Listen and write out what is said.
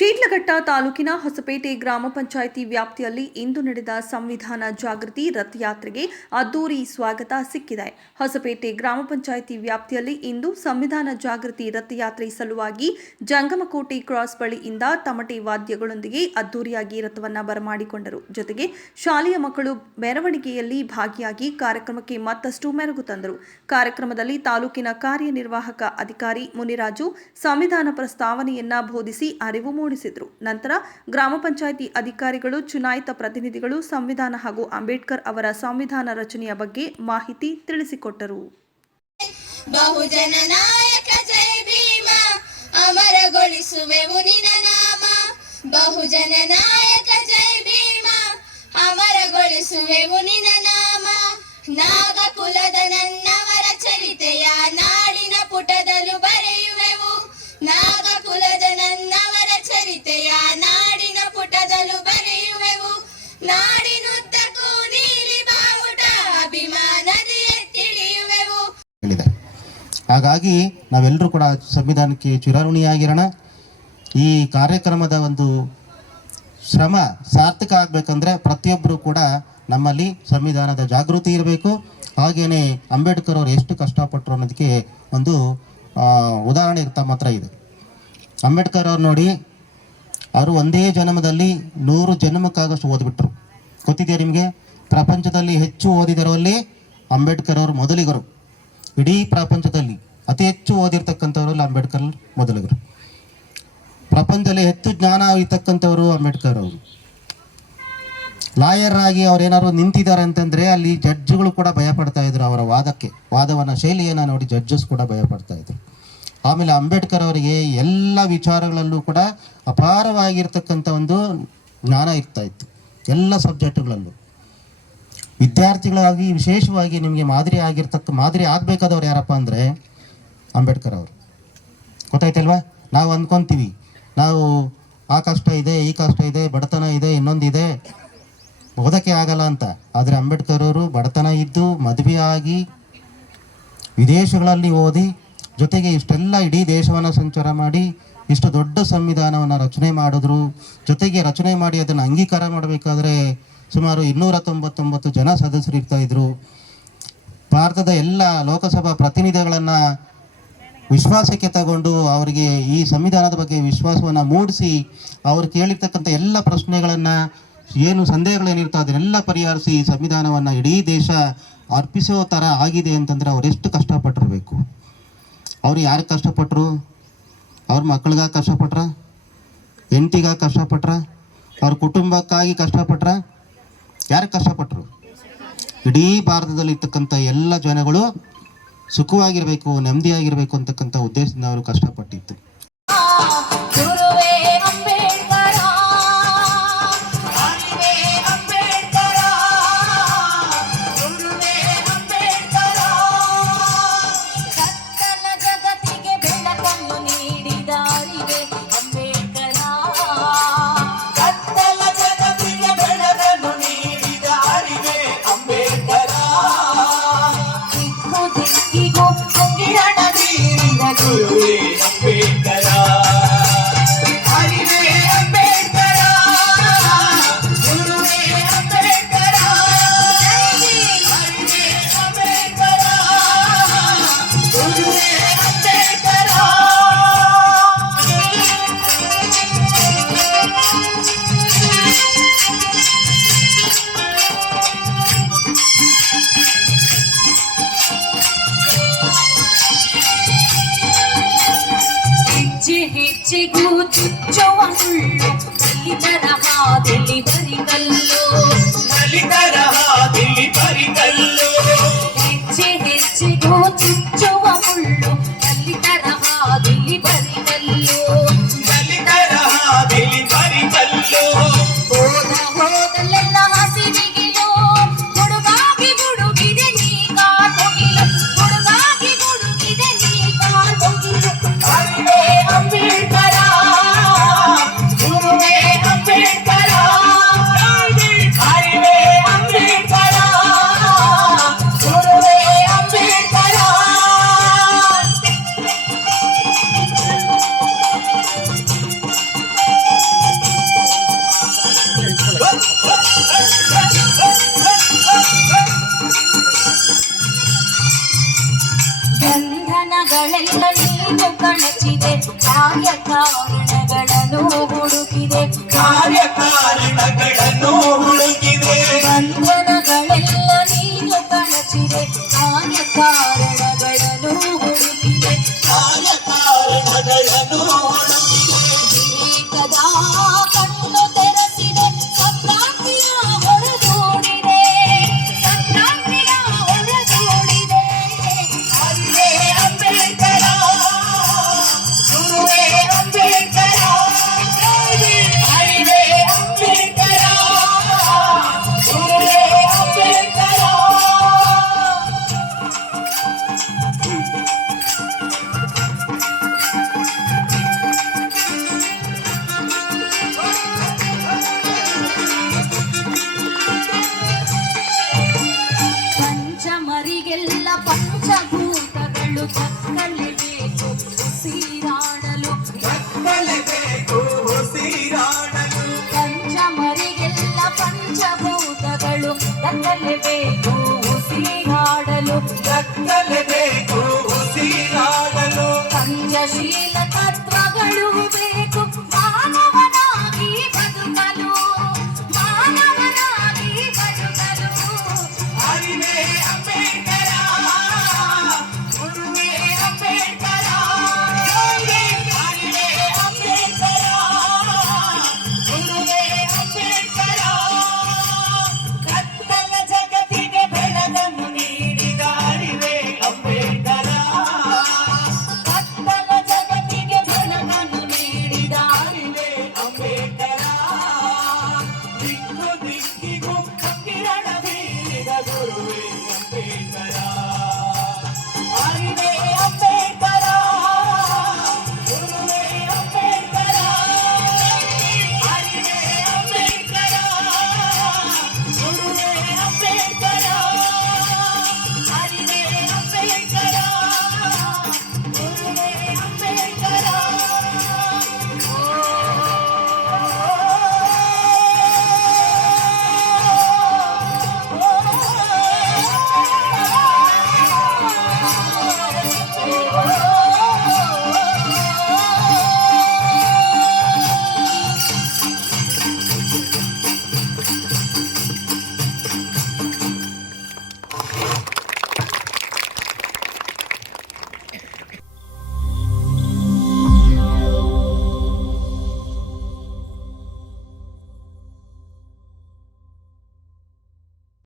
ಶಿಡ್ಲಘಟ್ಟ ತಾಲೂಕಿನ ಹೊಸಪೇಟೆ ಗ್ರಾಮ ಪಂಚಾಯಿತಿ ವ್ಯಾಪ್ತಿಯಲ್ಲಿ ಇಂದು ನಡೆದ ಸಂವಿಧಾನ ಜಾಗೃತಿ ರಥಯಾತ್ರೆಗೆ ಅದ್ದೂರಿ ಸ್ವಾಗತ ಸಿಕ್ಕಿದೆ. ಹೊಸಪೇಟೆ ಗ್ರಾಮ ಪಂಚಾಯಿತಿ ವ್ಯಾಪ್ತಿಯಲ್ಲಿ ಇಂದು ಸಂವಿಧಾನ ಜಾಗೃತಿ ರಥಯಾತ್ರೆ ಸಲುವಾಗಿ ಜಂಗಮಕೋಟೆ ಕ್ರಾಸ್ ಬಳಿಯಿಂದ ತಮಟೆ ವಾದ್ಯಗಳೊಂದಿಗೆ ಅದ್ದೂರಿಯಾಗಿ ರಥವನ್ನು ಬರಮಾಡಿಕೊಂಡರು. ಜೊತೆಗೆ ಶಾಲೆಯ ಮಕ್ಕಳು ಮೆರವಣಿಗೆಯಲ್ಲಿ ಭಾಗಿಯಾಗಿ ಕಾರ್ಯಕ್ರಮಕ್ಕೆ ಮತ್ತಷ್ಟು ಮೆರುಗು ತಂದರು. ಕಾರ್ಯಕ್ರಮದಲ್ಲಿ ತಾಲೂಕಿನ ಕಾರ್ಯನಿರ್ವಾಹಕ ಅಧಿಕಾರಿ ಮುನಿರಾಜು ಸಂವಿಧಾನ ಪ್ರಸ್ತಾವನೆಯನ್ನ ಬೋಧಿಸಿ ಅರಿವು ಮೂಡಿಸಿದರು. ನಂತರ ಗ್ರಾಮ ಪಂಚಾಯಿತಿ ಅಧಿಕಾರಿಗಳು, ಚುನಾಯಿತ ಪ್ರತಿನಿಧಿಗಳು ಸಂವಿಧಾನ ಹಾಗೂ ಅಂಬೇಡ್ಕರ್ ಅವರ ಸಂವಿಧಾನ ರಚನೆಯ ಬಗ್ಗೆ ಮಾಹಿತಿ ತಿಳಿಸಿಕೊಟ್ಟರು. ಬಹುಜನ ನಾಯಕ ಜೈ ಭೀಮ, ಅಮರಗೊಳಿಸುವೆವು ನಿನ್ನ ನಾಮ. ಬಹುಜನ ನಾಯಕ ಜೈ ಭೀಮ, ಅಮರಗೊಳಿಸುವೆವು ನಿನ್ನ ನಾಮ. ನಾಗಕುಲದ ನನ್ನವರ ಚರಿತೆಯ ನಾಡಿನ ಪುಟದಲ್ಲೂ ಬರೆಯುವೆವು. ನಾಗಕುಲದ ನನ್ನವರ ಚರಿತೆಯ ನಾಡಿನ ಪುಟದಲ್ಲೂ ಬರೆಯುವೆವು. ನಾಡಿನುದ್ದಕ್ಕೂ ನೀಲಿ ಬಾವುಟ ಅಭಿಮಾನದಿ ಎತ್ತಿಳಿಯುವೆವು. ಹಾಗಾಗಿ ನಾವೆಲ್ಲರೂ ಕೂಡ ಸಂವಿಧಾನಕ್ಕೆ ಚಿರಋಣಿಯಾಗಿರೋಣ. ಈ ಕಾರ್ಯಕ್ರಮದ ಒಂದು ಶ್ರಮ ಸಾರ್ಥಕ ಆಗಬೇಕಂದ್ರೆ ಪ್ರತಿಯೊಬ್ಬರು ಕೂಡ ನಮ್ಮಲ್ಲಿ ಸಂವಿಧಾನದ ಜಾಗೃತಿ ಇರಬೇಕು. ಹಾಗೆಯೇ ಅಂಬೇಡ್ಕರ್ ಅವರು ಎಷ್ಟು ಕಷ್ಟಪಟ್ಟರು ಅನ್ನೋದಕ್ಕೆ ಒಂದು ಉದಾಹರಣೆ ತಮ್ಮ ಹತ್ರ ಇದೆ. ಅಂಬೇಡ್ಕರ್ ಅವ್ರು ನೋಡಿ, ಅವರು ಒಂದೇ ಜನ್ಮದಲ್ಲಿ 100 ಜನ್ಮಕ್ಕಾಗಷ್ಟು ಓದಿಬಿಟ್ರು. ಗೊತ್ತಿದೆಯಾ ನಿಮಗೆ? ಪ್ರಪಂಚದಲ್ಲಿ ಹೆಚ್ಚು ಓದಿದರಲ್ಲಿ ಅಂಬೇಡ್ಕರ್ ಅವರು ಮೊದಲಿಗರು. ಇಡೀ ಪ್ರಪಂಚದಲ್ಲಿ ಅತಿ ಹೆಚ್ಚು ಓದಿರ್ತಕ್ಕಂಥವ್ರಲ್ಲಿ ಅಂಬೇಡ್ಕರ್ ಮೊದಲಿಗರು. ಪ್ರಪಂಚದಲ್ಲಿ ಹೆಚ್ಚು ಜ್ಞಾನ ಇರ್ತಕ್ಕಂಥವರು ಅಂಬೇಡ್ಕರ್ ಅವರು. ಲಾಯರ್ ಆಗಿ ಅವ್ರೇನಾದ್ರು ನಿಂತಿದ್ದಾರೆ ಅಂತಂದರೆ ಅಲ್ಲಿ ಜಡ್ಜ್ಗಳು ಕೂಡ ಭಯ ಪಡ್ತಾ ಇದ್ರು. ಅವರ ವಾದವನ್ನ ಶೈಲಿಯನ್ನು ನೋಡಿ ಜಡ್ಜಸ್ ಕೂಡ ಭಯ ಪಡ್ತಾ ಇದ್ರು. ಆಮೇಲೆ ಅಂಬೇಡ್ಕರ್ ಅವರಿಗೆ ಎಲ್ಲ ವಿಚಾರಗಳಲ್ಲೂ ಕೂಡ ಅಪಾರವಾಗಿರ್ತಕ್ಕಂಥ ಒಂದು ಜ್ಞಾನ ಇರ್ತಾ ಇತ್ತು. ಎಲ್ಲ ಸಬ್ಜೆಕ್ಟ್ಗಳಲ್ಲೂ ವಿದ್ಯಾರ್ಥಿಗಳಾಗಿ ವಿಶೇಷವಾಗಿ ನಿಮಗೆ ಮಾದರಿ ಆಗಬೇಕಾದವ್ರು ಯಾರಪ್ಪ ಅಂದರೆ ಅಂಬೇಡ್ಕರ್ ಅವರು. ಗೊತ್ತಾಯ್ತಲ್ವಾ? ನಾವು ಅಂದ್ಕೊತೀವಿ ನಾವು ಆ ಕಷ್ಟ ಇದೆ, ಈ ಕಷ್ಟ ಇದೆ, ಬಡತನ ಇದೆ, ಇನ್ನೊಂದಿದೆ, ಓದಕ್ಕೆ ಆಗಲ್ಲ ಅಂತ. ಆದರೆ ಅಂಬೇಡ್ಕರ್ ಅವರು ಬಡತನ ಇದ್ದು ಮದುವೆ ಆಗಿ ವಿದೇಶಗಳಲ್ಲಿ ಓದಿ ಜೊತೆಗೆ ಇಷ್ಟೆಲ್ಲ ಇಡೀ ದೇಶವನ್ನು ಸಂಚಾರ ಮಾಡಿ ಇಷ್ಟು ದೊಡ್ಡ ಸಂವಿಧಾನವನ್ನು ರಚನೆ ಮಾಡಿದ್ರು. ಜೊತೆಗೆ ರಚನೆ ಮಾಡಿ ಅದನ್ನು ಅಂಗೀಕಾರ ಮಾಡಬೇಕಾದ್ರೆ ಸುಮಾರು 299 ಜನ ಸದಸ್ಯರು ಇರ್ತಾ ಇದ್ರು. ಭಾರತದ ಎಲ್ಲ ಲೋಕಸಭಾ ಪ್ರತಿನಿಧಿಗಳನ್ನು ವಿಶ್ವಾಸಕ್ಕೆ ತಗೊಂಡು ಅವರಿಗೆ ಈ ಸಂವಿಧಾನದ ಬಗ್ಗೆ ವಿಶ್ವಾಸವನ್ನು ಮೂಡಿಸಿ ಅವರು ಕೇಳಿರ್ತಕ್ಕಂಥ ಎಲ್ಲ ಪ್ರಶ್ನೆಗಳನ್ನು, ಏನು ಸಂದೇಹಗಳೇನಿರ್ತೋ ಅದನ್ನೆಲ್ಲ ಪರಿಹರಿಸಿ ಸಂವಿಧಾನವನ್ನು ಇಡೀ ದೇಶ ಅರ್ಪಿಸೋ ಥರ ಆಗಿದೆ ಅಂತಂದರೆ ಅವರೆಷ್ಟು ಕಷ್ಟಪಟ್ಟಿರಬೇಕು. ಅವರು ಯಾರಿಗೆ ಕಷ್ಟಪಟ್ಟರು? ಅವ್ರ ಮಕ್ಕಳಿಗಾಗಿ ಕಷ್ಟಪಟ್ರ, ಹೆಂಡತಿಗಾಗಿ ಕಷ್ಟಪಟ್ರ, ಅವ್ರ ಕುಟುಂಬಕ್ಕಾಗಿ ಕಷ್ಟಪಟ್ರ? ಯಾರಿಗೆ ಕಷ್ಟಪಟ್ಟರು? ಇಡೀ ಭಾರತದಲ್ಲಿ ಇರ್ತಕ್ಕಂಥ ಎಲ್ಲ ಜನಗಳು ಸುಖವಾಗಿರಬೇಕು, ನೆಮ್ಮದಿಯಾಗಿರಬೇಕು ಅಂತಕ್ಕಂಥ ಉದ್ದೇಶದಿಂದ ಅವರು ಕಷ್ಟಪಟ್ಟಿತ್ತು. ಹೆಚ್ಚೆಗೂ ಚುಚ್ಚುವ ಮುಳ್ಳು ಕಲ್ಲಿತರ ಹಾದಿಲಿ ಬರಿಕಲ್ಲು, ಹೆಚ್ಚೆಗೂ ಚುಚ್ಚುವ ಮುಳ್ಳು ಕಲ್ಲಿತರ ಹಾದಿಲಿ ಬರಿಕಲ್ಲು. ಹೋದಲ್ಲೆಲ್ಲ ಹಸಿವಿಗಿಲು ಹುಡುಗಾಗಿ ಗುಡುಗಿದೆ ನೀ ಕಾಟೊಗಿಲು, ಹುಡುಗಾಗಿ ಗುಡುಗಿದೆ ನೀ ಕಾಟೊಗಿಲು. ಅಂಬೇಡ್ಕರ ಕಳಚಿದೆ ಕಾರ್ಯಕಾರಣಗಳನ್ನು ಹುಡುಕಿದೆ ಬಂಧನಗಳೆಲ್ಲ ನೀನು ಕಳಚಿದೆ ಕಾರ್ಯಕಾರಣಗಳನ್ನು ಹುಡುಕಿದೆ ವಿವೇಕದ ಕಣ್ಣು ತೆರೆಸಿದೆ ಸಂಕ್ರಾಂತಿಯ ಹೊರದೂಡಿದೆ ಸಂಕ್ರಾಂತಿಯ ಹೊರದೂಡಿದೆ ಅಲ್ಲೇ ಅಂಬೇಡ್ಕರ ಗುರುವೇ ಅಂಬೇಡ್ಕರ ಅರಿವೇ ಅಂಬೇಡ್ಕರ ಗುರುವೇ ಅಂಬೇಡ್ಕರ. ಪಂಚಮರಿಗೆಲ್ಲ ಪಂಚಭೂತಗಳು ದಕ್ಕಲೇಬೇಕು ಉಸಿರಾಡಲು ಪಂಚಮರಿಗೆಲ್ಲ ಪಂಚಭೂತಗಳು ದಕ್ಕಲೇಬೇಕು ಉಸಿರಾಡಲು ಪಂಚಶೀಲ ತತ್ವಗಳು